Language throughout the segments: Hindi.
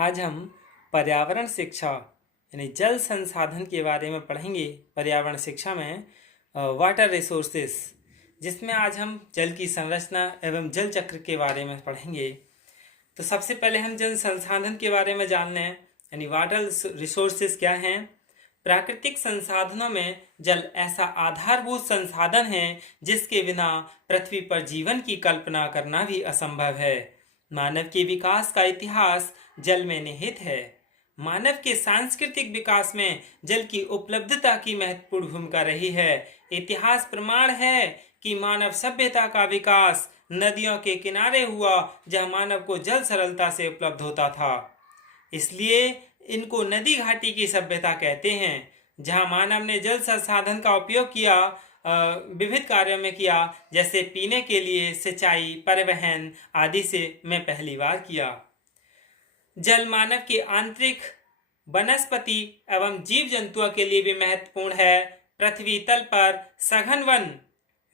आज हम पर्यावरण शिक्षा यानी जल संसाधन के बारे में पढ़ेंगे। पर्यावरण शिक्षा में वाटर रिसोर्सेस, जिसमें आज हम जल की संरचना एवं जल चक्र के बारे में पढ़ेंगे। तो सबसे पहले हम जल संसाधन के बारे में जान लें, यानी वाटर रिसोर्सेस क्या हैं। प्राकृतिक संसाधनों में जल ऐसा आधारभूत संसाधन है जिसके बिना पृथ्वी पर जीवन की कल्पना करना भी असंभव है। मानव के विकास का इतिहास जल में निहित है। मानव के सांस्कृतिक विकास में जल की उपलब्धता की महत्वपूर्ण भूमिका रही है। इतिहास प्रमाण है कि मानव सभ्यता का विकास नदियों के किनारे हुआ, जहां मानव को जल सरलता से उपलब्ध होता था। इसलिए इनको नदी घाटी की सभ्यता कहते हैं, जहां मानव ने जल संसाधन का उपयोग किया, विविध कार्यों में किया, जैसे पीने के लिए, सिंचाई, परिवहन आदि से मैं पहली बार किया। जल मानव के आंतरिक, वनस्पति एवं जीव जंतुओं के लिए भी महत्वपूर्ण है। पृथ्वी तल पर सघन वन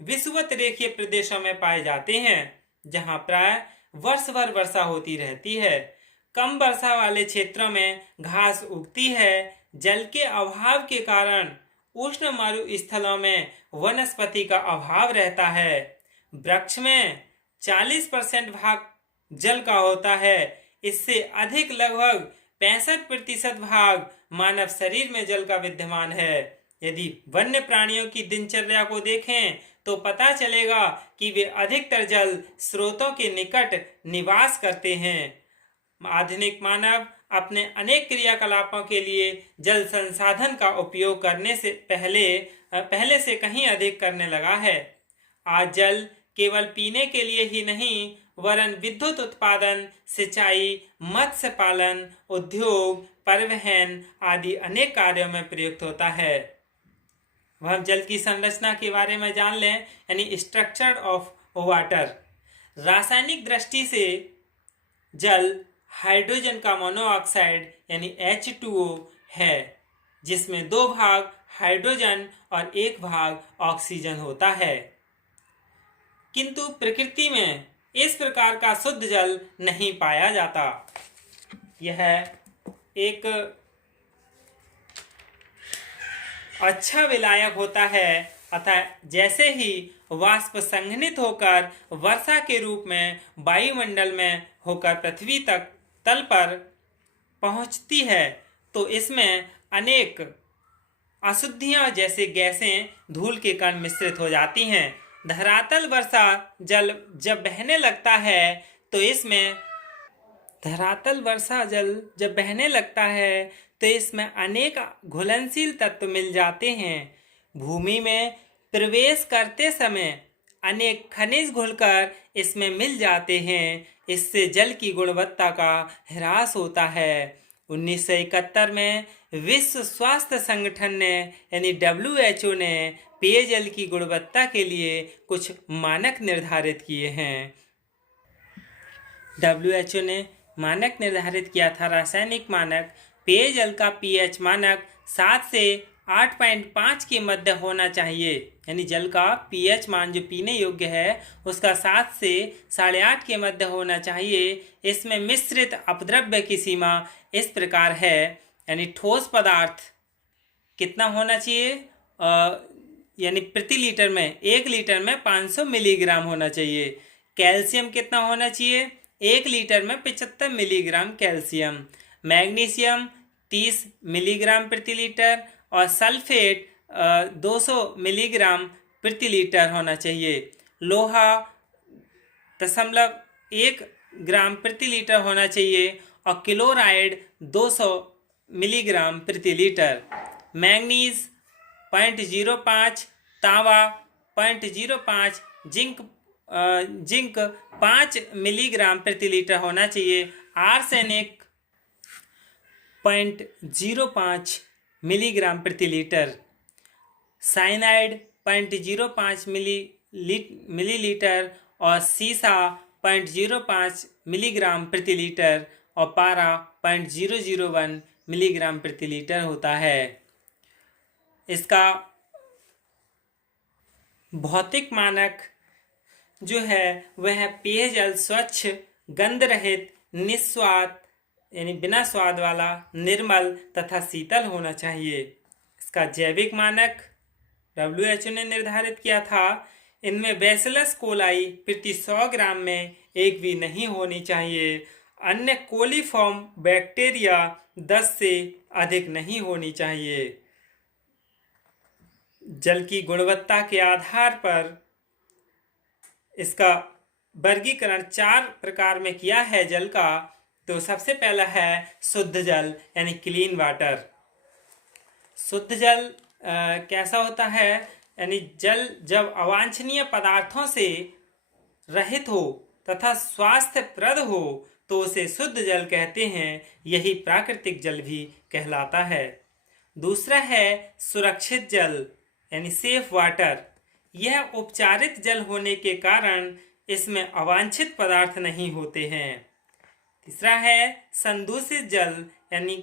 विषुवत रेखीय प्रदेशों में पाए जाते हैं, जहां प्राय वर्ष भर वर्षा होती रहती है। कम वर्षा वाले क्षेत्रों में घास उगती है। जल के अभाव के कारण उष्ण मरुस्थलों में वनस्पति का अभाव रहता है। वृक्ष में 40% भाग जल का होता है। इससे अधिक लगभग 65% भाग मानव शरीर में जल का विद्यमान है। यदि वन्य प्राणियों की दिनचर्या को देखें तो पता चलेगा कि वे अधिकतर जल स्रोतों के निकट निवास करते हैं। आधुनिक मानव अपने अनेक क्रियाकलापों के लिए जल संसाधन का उपयोग करने से पहले से कहीं अधिक करने लगा है। आज जल केवल पीने के लिए ही नहीं, वरन विद्युत उत्पादन, सिंचाई, मत्स्य पालन, उद्योग, परिवहन आदि अनेक कार्यों में प्रयुक्त होता है। वह हम जल की संरचना के बारे में जान लें, यानी स्ट्रक्चर ऑफ वाटर। रासायनिक दृष्टि से जल हाइड्रोजन का मोनोऑक्साइड यानी H2O है, जिसमें 2 भाग हाइड्रोजन और 1 भाग ऑक्सीजन होता है। किंतु प्रकृति में इस प्रकार का शुद्ध जल नहीं पाया जाता। यह एक अच्छा विलायक होता है, अतः जैसे ही वाष्प संघनित होकर वर्षा के रूप में वायुमंडल में होकर पृथ्वी तक तल पर पहुंचती है, तो इसमें अनेक अशुद्धियां जैसे गैसें, धूल के कण मिश्रित हो जाती हैं। धरातल वर्षा जल जब बहने लगता है तो इसमें अनेक घुलनशील तत्व मिल जाते हैं। भूमि में प्रवेश करते समय अनेक खनिज घुलकर इसमें मिल जाते हैं। इससे जल की गुणवत्ता का ह्रास होता है। 1971 में विश्व स्वास्थ्य संगठन ने यानी WHO ने पेयजल की गुणवत्ता के लिए कुछ मानक निर्धारित किए हैं। WHO ने मानक निर्धारित किया था, रासायनिक मानक। पेयजल का pH मानक 7 से 8.5 के मध्य होना चाहिए, यानी जल का pH मान जो पीने योग्य है उसका 7 से 8.5 के मध्य होना चाहिए। इसमें मिश्रित अपद्रव्य की सीमा इस प्रकार है, यानी ठोस पदार्थ कितना होना चाहिए, यानी प्रति लीटर में 1 लीटर में 500 मिलीग्राम होना चाहिए। कैल्शियम कितना होना चाहिए, 1 लीटर में 75 मिलीग्राम कैल्शियम। मैग्नीशियम 30 मिलीग्राम प्रति लीटर और सल्फेट 200 मिलीग्राम प्रति लीटर होना चाहिए। लोहा 0.1 ग्राम प्रति लीटर होना चाहिए और क्लोराइड 200 मिलीग्राम प्रति लीटर। मैंगनीज 0.05, तांबा 0.05, जिंक 5 मिलीग्राम प्रति लीटर होना चाहिए। आर्सेनिक 0.05 मिलीग्राम प्रति लीटर। साइनाइड 0.05 मिलीलीटर और सीसा 0.05 मिलीग्राम प्रति लीटर और पारा 0.001 मिलीग्राम प्रति लीटर होता है। इसका भौतिक मानक जो है वह पेयजल स्वच्छ, गंध रहित, निस्वाद यानी बिना स्वाद वाला, निर्मल तथा शीतल होना चाहिए। इसका जैविक मानक WHO ने निर्धारित किया था। इनमें बैसिलस कोलाई प्रति 100 ग्राम में एक भी नहीं होनी चाहिए। अन्य कोलीफॉर्म बैक्टीरिया 10 से अधिक नहीं होनी चाहिए। जल की गुणवत्ता के आधार पर इसका वर्गीकरण 4 प्रकार में किया है जल का। तो सबसे पहला है शुद्ध जल यानी क्लीन वाटर। शुद्ध जल कैसा होता है? यानी जल जब अवांछनीय पदार्थों से रहित हो तथा स्वास्थ्यप्रद हो तो उसे शुद्ध जल कहते हैं। यही प्राकृतिक जल भी कहलाता है। दूसरा है सुरक्षित जल यानी सेफ वाटर। यह उपचारित जल होने के कारण इसमें अवांछित पदार्थ नहीं होते हैं। तीसरा है संदूषित जल यानी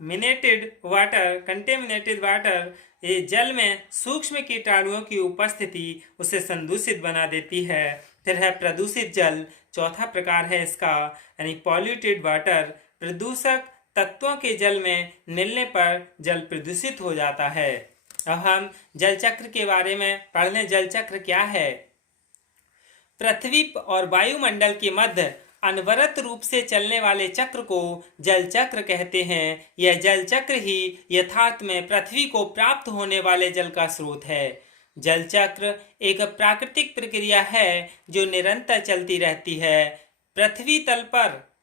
कंटेमिनेटेड वाटर। ये जल में सूक्ष्म कीटाणुओं की उपस्थिति उसे संदूषित बना देती है। फिर है प्रदूषित जल, चौथा प्रकार है इसका यानी पॉल्यूटेड वाटर। प्रदूषक तत्वों के जल में मिलने पर जल प्रदूषित हो जाता है। अब हम जल चक्र के बारे में पढ़ लें। जल चक्र क्या है? पृथ्वी और वायुमंडल के मध्य अनवरत रूप से चलने वाले चक्र को जल चक्र कहते हैं। यह जल चक्र ही यथार्थ में पृथ्वी को प्राप्त होने वाले जल का स्रोत है। जल चक्र एक प्राकृतिक प्रक्रिया है जो निरंतर चलती रहती है। पृथ्वी तल पर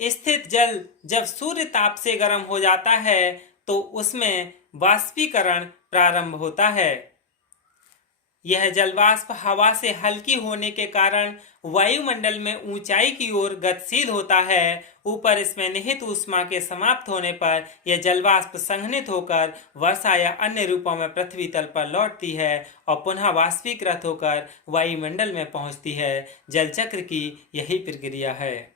स्थित जल जब सूर्य ताप से गर्म हो जाता है तो उसमें वाष्पीकरण प्रारंभ होता है। यह जलवाष्प हवा से हल्की होने के कारण वायुमंडल में ऊंचाई की ओर गतिशील होता है। ऊपर इसमें निहित ऊष्मा के समाप्त होने पर यह जलवाष्प संघनित होकर वर्षा या अन्य रूपों में पृथ्वी तल पर लौटती है और पुनः वाष्पीकृत होकर वायुमंडल में पहुंचती है। जल चक्र की यही प्रक्रिया है।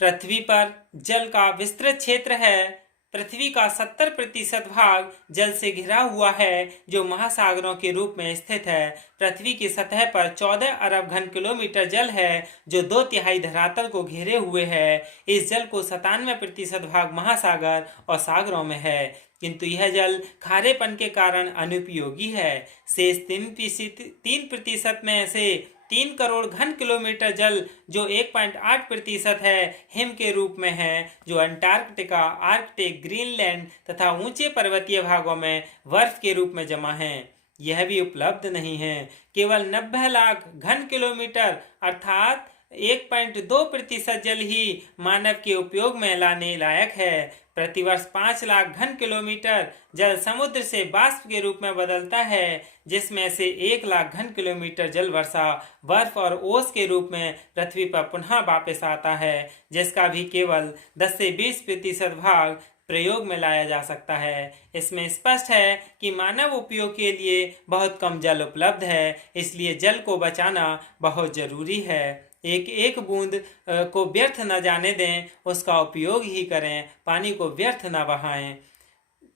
पृथ्वी पर जल का विस्तृत क्षेत्र है। पृथ्वी का 70% भाग जल से घिरा हुआ है जो महासागरों के रूप में स्थित है। पृथ्वी की सतह पर 14 अरब घन किलोमीटर जल है जो 2/3 धरातल को घेरे हुए है। इस जल को 97% भाग महासागर और सागरों में है, किंतु यह जल खारेपन के कारण अनुपयोगी है। शेष 3% में से 3 करोड़ घन किलोमीटर जल जो 1.8% है हिम के रूप में है जो अंटार्कटिका, आर्कटिक, ग्रीनलैंड तथा ऊंचे पर्वतीय भागों में बर्फ के रूप में जमा है। यह भी उपलब्ध नहीं है। केवल 90 लाख घन किलोमीटर अर्थात 1.2% जल ही मानव के उपयोग में लाने लायक है। प्रतिवर्ष 5 लाख घन किलोमीटर जल समुद्र से वाष्प के रूप में बदलता है, जिसमें से 1 लाख घन किलोमीटर जल वर्षा, बर्फ और ओस के रूप में पृथ्वी पर पुनः वापस आता है, जिसका भी केवल 10 से 20% भाग प्रयोग में लाया जा सकता है। इसमें स्पष्ट है कि मानव उपयोग के लिए बहुत कम जल उपलब्ध है, इसलिए जल को बचाना बहुत जरूरी है। एक एक बूंद को व्यर्थ न जाने दें, उसका उपयोग ही करें, पानी को व्यर्थ न बहाएं।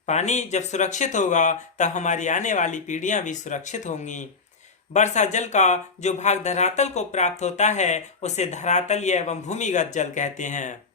पानी जब सुरक्षित होगा तब हमारी आने वाली पीढ़ियां भी सुरक्षित होंगी। वर्षा जल का जो भाग धरातल को प्राप्त होता है उसे धरातलीय एवं भूमिगत जल कहते हैं।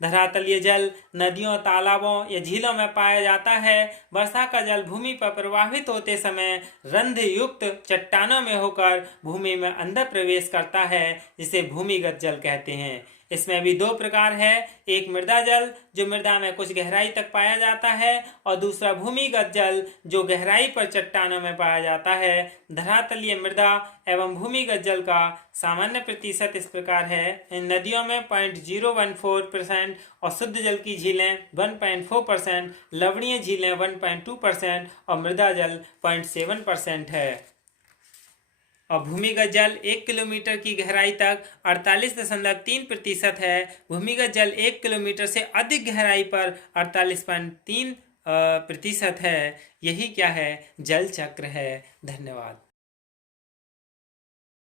धरातलीय जल नदियों, तालाबों या झीलों में पाया जाता है। वर्षा का जल भूमि पर प्रवाहित होते समय रंध्र युक्त चट्टानों में होकर भूमि में अंदर प्रवेश करता है, जिसे भूमिगत जल कहते हैं। इसमें भी 2 प्रकार है, एक मृदा जल जो मृदा में कुछ गहराई तक पाया जाता है और दूसरा भूमिगत जल जो गहराई पर चट्टानों में पाया जाता है। धरातलीय मृदा एवं भूमिगत जल का सामान्य प्रतिशत इस प्रकार है। नदियों में 0.014% और शुद्ध जल की झीलें 1.4%, लवणीय झीलें 1.2% और मृदा जल 0.7% है। और भूमिगत जल 1 किलोमीटर की गहराई तक 48.3% है। भूमिगत जल 1 किलोमीटर से अधिक गहराई पर 48.3% है। यही क्या है? जल चक्र है। धन्यवाद।